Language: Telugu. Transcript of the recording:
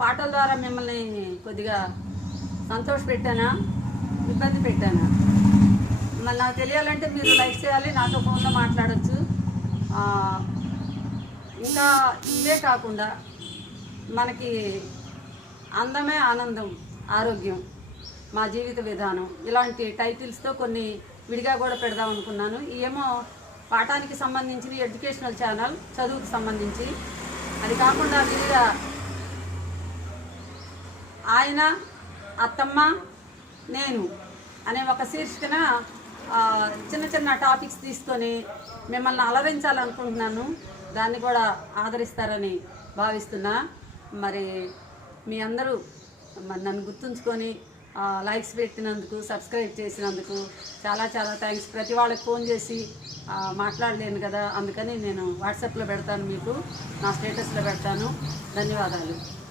పాటల ద్వారా మిమ్మల్ని కొద్దిగా సంతోష పెట్టానా? ఇబ్బంది పెట్టానా? మళ్ళీ నాకు తెలియాలంటే మీరు లైక్ చేయాలి నాతో ఫోన్లో మాట్లాడచ్చు. ఇంకా ఇవే కాకుండా మనకి అందమే ఆనందం ఆరోగ్యం మా జీవిత విధానం. ఇలాంటి టైటిల్స్తో కొన్ని విడిగా కూడా పెడదాం అనుకున్నాను. ఏమో పాఠానికి సంబంధించిన ఎడ్యుకేషనల్ ఛానల్ చదువుకు సంబంధించి. అది కాకుండా విడిగా ఆయన అత్తమ్మ నేను అనే ఒక శీర్షికన చిన్న చిన్న టాపిక్స్ తీసుకొని మిమ్మల్ని అలరించాలనుకుంటున్నాను. దాన్ని కూడా ఆదరిస్తారని భావిస్తున్నా. మరి మీ అందరూ మరి నన్ను గుర్తుంచుకొని లైక్స్ పెట్టినందుకు సబ్స్క్రైబ్ చేసినందుకు చాలా చాలా థ్యాంక్స్. ప్రతి వాళ్ళకి ఫోన్ చేసి మాట్లాడలేను కదా అందుకని నేను వాట్సాప్లో పెడతాను మీకు నా స్టేటస్లో పెడతాను. ధన్యవాదాలు.